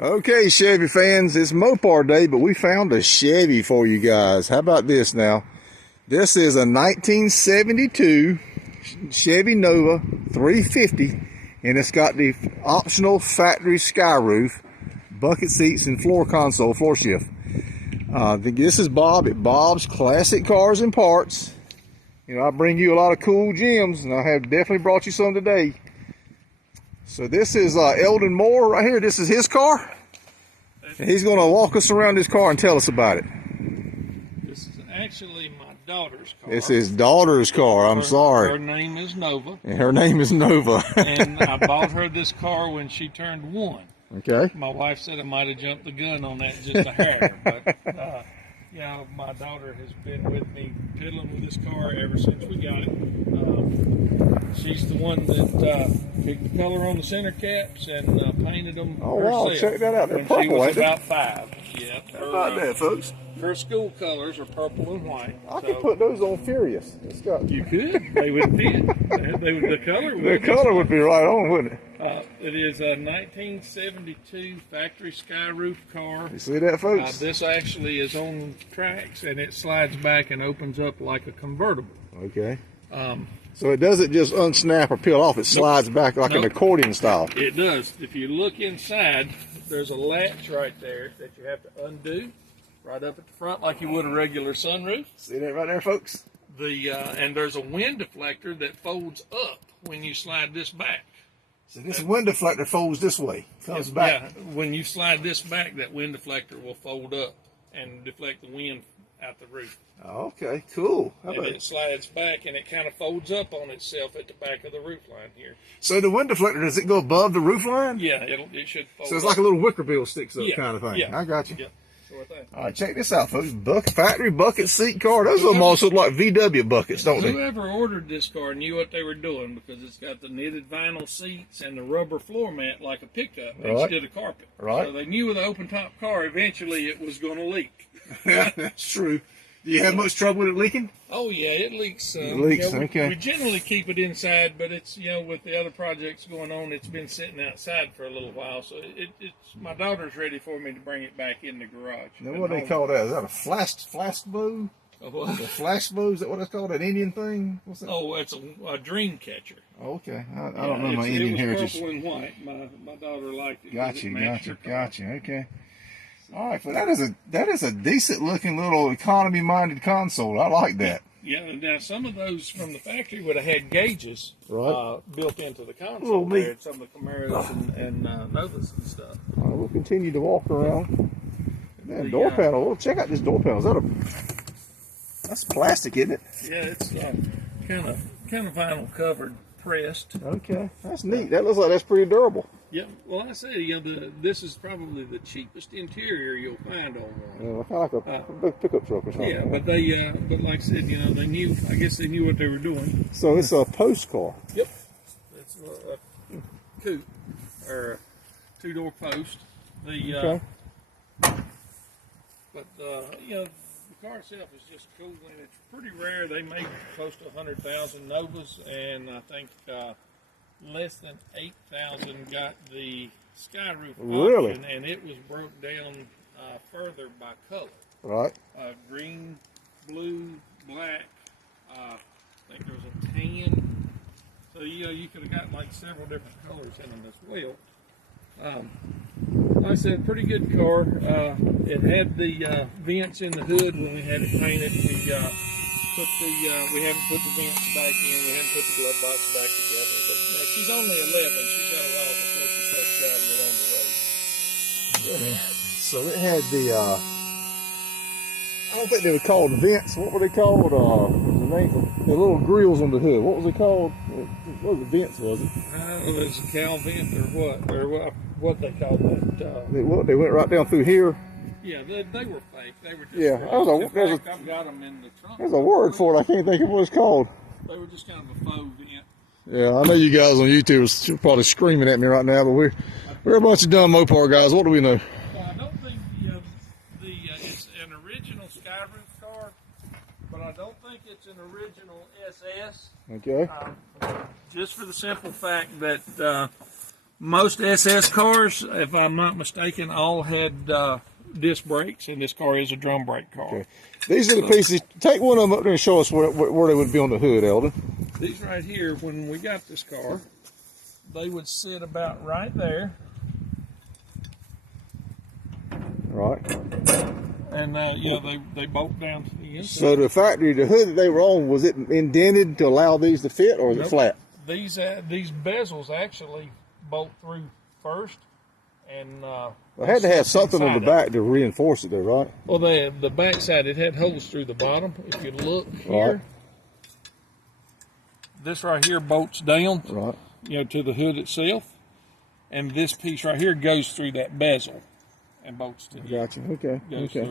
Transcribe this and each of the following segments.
Okay, Chevy fans, it's Mopar Day, but we found a Chevy for you guys. How about this now? This is a 1972 Chevy Nova 350, and it's got the optional factory Skyroof, bucket seats, and floor console, floor shift. This is Bob at Bob's Classic Cars and Parts. You know, I bring you a lot of cool gems, and I have definitely brought you some today. So this is Eldon Moore right here. This is his car. And he's going to walk us around his car and tell us about it. This is actually my daughter's car. It's his daughter's car. I'm sorry. Her name is Nova. And her name is Nova. And I bought her this car when she turned 1. Okay. My wife said I might have jumped the gun on that just a hair. But, yeah, my daughter has been with me piddling with this car ever since we got it. She's the one that picked the color on the center caps and painted them herself. Oh, wow. Check that out. They're purple, she was ain't they? about 5. Yeah. How about that, folks? Her school colors are purple and white. I could put those on Furious. It's got... You could. They would fit. The color would. The color would be right on, wouldn't it? It is a 1972 factory Skyroof car. You see that, folks? This actually is on tracks, and it slides back and opens up like a convertible. Okay. So it doesn't just unsnap or peel off. It slides back like an accordion style. It does. If you look inside, there's a latch right there that you have to undo right up at the front like you would a regular sunroof. See that right there, folks? And there's a wind deflector that folds up when you slide this back. So this wind deflector folds this way, comes back. Yeah, when you slide this back, that wind deflector will fold up and deflect the wind out the roof. Okay, cool. And it slides back, and it kind of folds up on itself at the back of the roof line here. So the wind deflector, does it go above the roof line? Yeah, it should fold So it's up. like a little wicker bill sticks up Yeah, kind of thing. yeah. I got you. Yeah. Sort of thing. All right, check this out, folks. Factory bucket seat car. Those almost look like VW buckets, don't they? Whoever ordered this car knew what they were doing, because it's got the knitted vinyl seats and the rubber floor mat like a pickup instead of carpet. Right. So they knew with an open top car, eventually it was going to leak. That's true. Do you have much trouble with it leaking? Oh yeah, it leaks. It leaks, okay. We generally keep it inside, but it's, with the other projects going on, it's been sitting outside for a little while. So it's my daughter's ready for me to bring it back in the garage. Now, what do they call that? Is that a flash bow? A what? A flash bow? Is that what it's called? An Indian thing? What's that? Oh, it's a dream catcher. Oh, okay. I don't know my Indian heritage. It was purple and white. My daughter liked it. Gotcha. Okay. All right, but that is a decent looking little economy minded console. I like that. Yeah. Now some of those from the factory would have had gauges built into the console. Some of the Camaros and Novas and stuff. All right, we'll continue to walk around. Man, door panel. Well, check out this door panel. That's plastic, isn't it? Yeah, it's kind of vinyl covered, pressed. Okay, that's neat. That looks like that's pretty durable. Yeah, well, I say, this is probably the cheapest interior you'll find on one. Kind of like a big pickup truck or something. Yeah, but but like I said, they knew. I guess they knew what they were doing. So it's a post car. Yep, it's a coupe or a 2-door post. Okay. But the car itself is just cool, and it's pretty rare. They make close to 100,000 Novas, and I think less than 8,000 got the Skyroof option, and it was broke down further by color. Right. Green, blue, black. I think there was a tan. So you could have got like several different colors in them as well. Like I said, pretty good car. It had the vents in the hood when we had it painted. We haven't put the vents back in. We haven't put the glove box back together. But she's only 11. She's got a while before she starts driving it on the road. Yeah. So it had I don't think they were called vents. What were they called? The little grills on the hood. What was it called? What was the vents? Was it? It was a cow vent or what they called that. They went right down through here. Yeah, they were fake. They were just I've got them in the trunk. There's a word for it. I can't think of what it's called. They were just kind of a faux vent. Yeah, I know you guys on YouTube are probably screaming at me right now, but we're a bunch of dumb Mopar guys. What do we know? I don't think it's an original Skyroof car, but I don't think it's an original SS. Okay. Just for the simple fact that Most SS cars, if I'm not mistaken, all had disc brakes, and this car is a drum brake car. Okay. These are the pieces. Take one of them up there and show us where they would be on the hood, Eldon. These right here, when we got this car, they would sit about right there. Right. And they bolt down to the inside. So the factory, the hood that they were on, was it indented to allow these to fit, or is it flat? These bezels actually bolt through first, and It had to have something on the back to reinforce it there, right? Well, the back side, it had holes through the bottom. If you look here, Right. This right here bolts down, Right. To the hood itself, and this piece right here goes through that bezel and bolts to the Gotcha. Okay. Okay.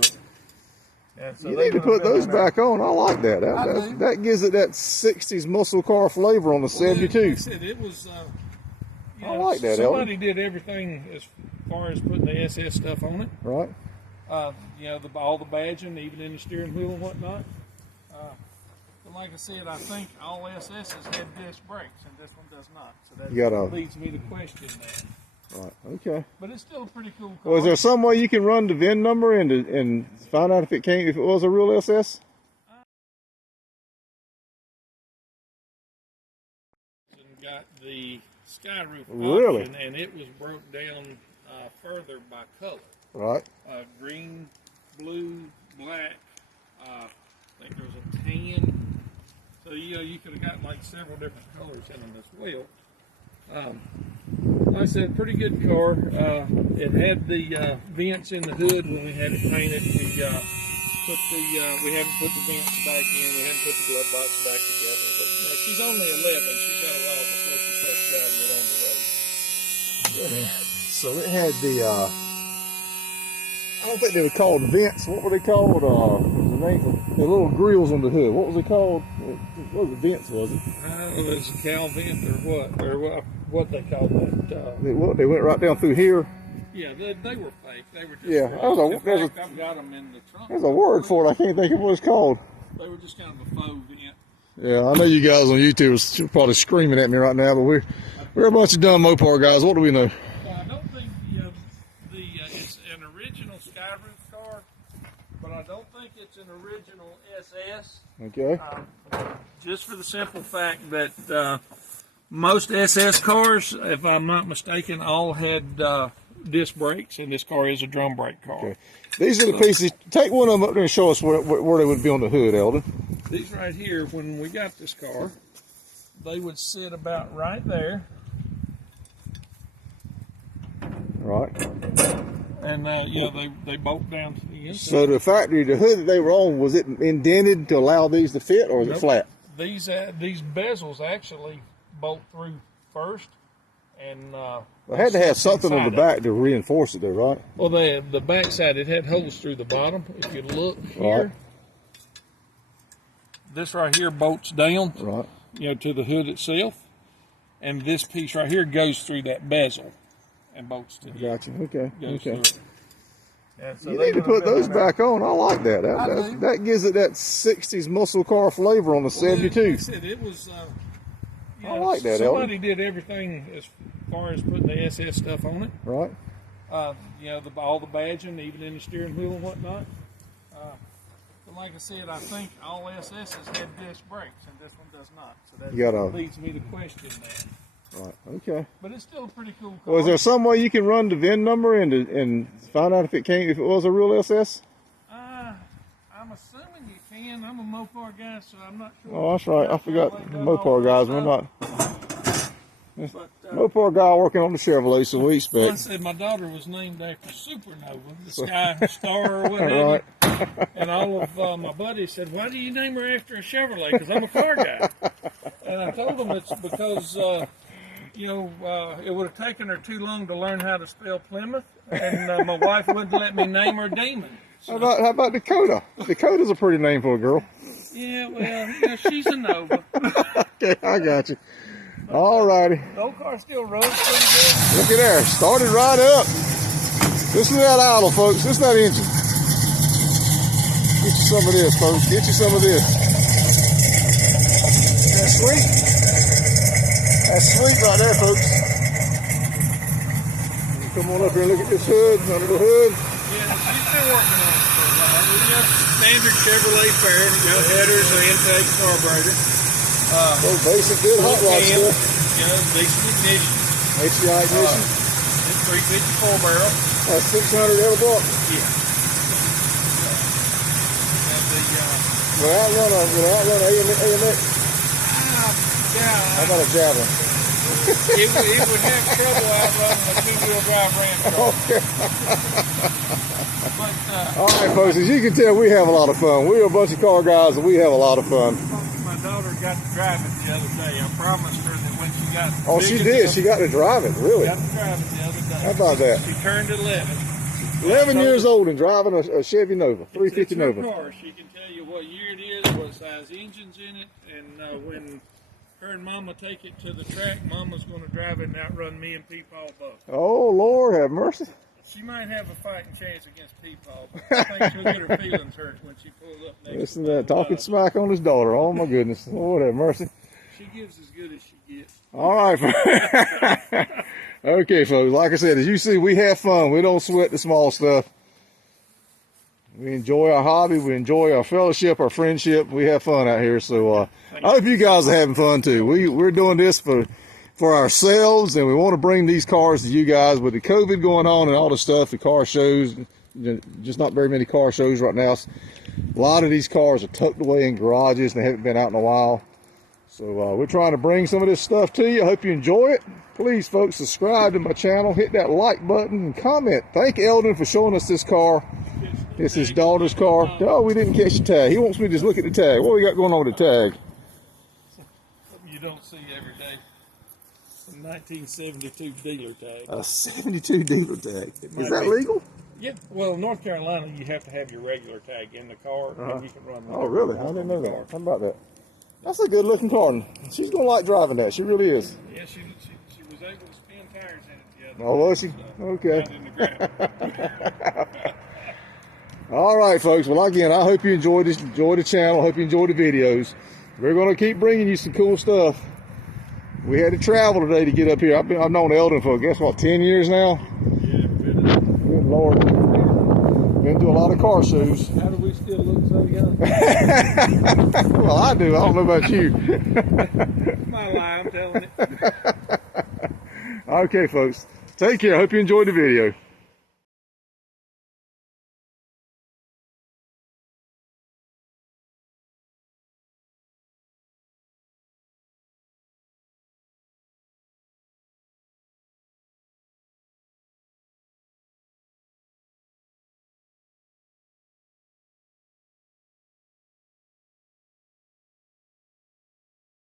Yeah, so You need to put those back on. I like that. That gives it that 60s muscle car flavor on the 72. Like I said, it was. I like that, Somebody did everything as far as putting the SS stuff on it. Right. All the badging, even in the steering wheel and whatnot. But like I said, I think all SSs had disc brakes, and this one does not. So that leads me to question that. Right. Okay. But it's still a pretty cool car. Well, is there some way you can run the VIN number and find out if it was a real SS? Got the Skyroof Really? option, and it was broke down further by color. Right. Green, blue, black. I think there was a tan. So you could have got like several different colors in them as well. Like I said, pretty good car. It had the vents in the hood when we had it painted. We haven't put the vents back in. We haven't put the glove box back together. But she's only 11. She's got a while before she starts driving it on the road. So it had the, I don't think they were called vents. What were they called? The little grills on the hood. What was it called? What was the vents, was it? I don't know if it was a cow vent or what they called that. They went right down through here. Yeah, they were fake. They were just I've got them in the trunk. There's a word for it. I can't think of what it's called. They were just kind of a faux vent. Yeah, I know you guys on YouTube are probably screaming at me right now, but we're a bunch of dumb Mopar guys. What do we know? I don't think it's an original Skyroof car, but I don't think it's an original SS. Okay. Just for the simple fact that most SS cars, if I'm not mistaken, all had disc brakes, and this car is a drum brake car. Okay. These are the pieces. Take one of them up there and show us where they would be on the hood, Eldon. These right here, when we got this car, they would sit about right there. Right. And they bolt down to the inside. So the factory, the hood that they were on, was it indented to allow these to fit, or is it flat? These bezels actually bolt through first, and It had to have something on the back to reinforce it there, right? Well, the back side, it had holes through the bottom. If you look here, Right. This right here bolts down, right, to the hood itself, and this piece right here goes through that bezel and bolts to the. Gotcha. Okay. Okay. Yeah, so You need to put those back on. I like that. That gives it that 60s muscle car flavor on the 72. Like I said, it was. I like that, Somebody did everything as far as putting the SS stuff on it. Right. All the badging, even in the steering wheel and whatnot. But like I said, I think all SSs had disc brakes, and this one does not. So that leads me to question that. Right. Okay. But it's still a pretty cool car. Well, is there some way you can run the VIN number and find out if it was a real SS? I'm assuming you can. I'm a Mopar guy, so I'm not sure. Oh, that's right. I forgot the Mopar guys. We're not. Mopar guy working on the Chevrolet, so we expect. Well, I said my daughter was named after Supernova, the sky star or whatever. Right. And all of my buddies said, "Why do you name her after a Chevrolet?" Because I'm a car guy. And I told them it's because it would have taken her too long to learn how to spell Plymouth, and my wife wouldn't let me name her Demon. So, how about Dakota? Dakota's a pretty name for a girl. Yeah, well, she's a Nova. Okay, I got you. All righty. The old car still runs pretty good. Look at there. Started right up. Listen to that idle, folks. Listen to that engine. Get you some of this, folks. Get you some of this. That's sweet. That's sweet right there, folks. come on up here and look at this hood, under the hood. Yeah, she's been working on it for a while. We got standard Chevrolet fare, and it got headers or intake carburetor. Basic good hot rod stuff. Decent ignition. HDI ignition. It's 354 barrel. 600 every buck. Yeah. And the Without run AMX. yeah. How about a Javelin? It would have trouble outrunning a two-wheel drive Ram car. Okay. But All right, folks, as you can tell, we have a lot of fun. We're a bunch of car guys, and we have a lot of fun. my daughter got to drive it the other day. I promised her that when she got Oh, she did. She got to drive it, really. got to drive it the other day. How about that? She turned 11. 11 years old and driving a Chevy Nova, 350 it's her Nova. car. She can tell you what year it is, what size engine's in it, and when her and Mama take it to the track, Mama's going to drive it and outrun me and Peepaw both. Oh, Lord, have mercy. She might have a fighting chance against Peepaw, but I think she'll get her feelings hurt when she pulls up next Listen to to that, talking smack on his daughter. Oh, my goodness. Lord, have mercy. She gives as good as she gets. All right. Okay, folks, like I said, as you see, we have fun. We don't sweat the small stuff. We enjoy our hobby. We enjoy our fellowship, our friendship. We have fun out here. So I hope you guys are having fun, too. We're doing this for ourselves, and we want to bring these cars to you guys. With the COVID going on and all the stuff, the car shows, just not very many car shows right now. A lot of these cars are tucked away in garages, and they haven't been out in a while. So we're trying to bring some of this stuff to you. I hope you enjoy it. Please, folks, subscribe to my channel. Hit that like button and comment. Thank Eldon for showing us this car. It's his daughter's car. Oh, we didn't catch the tag. He wants me to just look at the tag. What we got going on with the tag? Something you don't see every day. A 1972 dealer tag. A 72 dealer tag. Is might that be. legal? Yeah, well, in North Carolina, you have to have your regular tag in the car, and you can run. Oh, really? I didn't know that. How about that? That's a good looking car. She's going to like driving that. She really is. Yeah, she was able to spin tires in it the other day. Oh, was she? So, Okay. down in the ground. All right, folks. Well, again, I hope you enjoy the channel. I hope you enjoy the videos. We're going to keep bringing you some cool stuff. We had to travel today to get up here. I've known Eldon for, I guess, what, 10 years now? Yeah, Good Lord. Been to a lot of car shows. how do we still look so young? Well, I do. I don't know about you. It's my lie, I'm telling it. Okay, folks. Take care. I hope you enjoyed the video.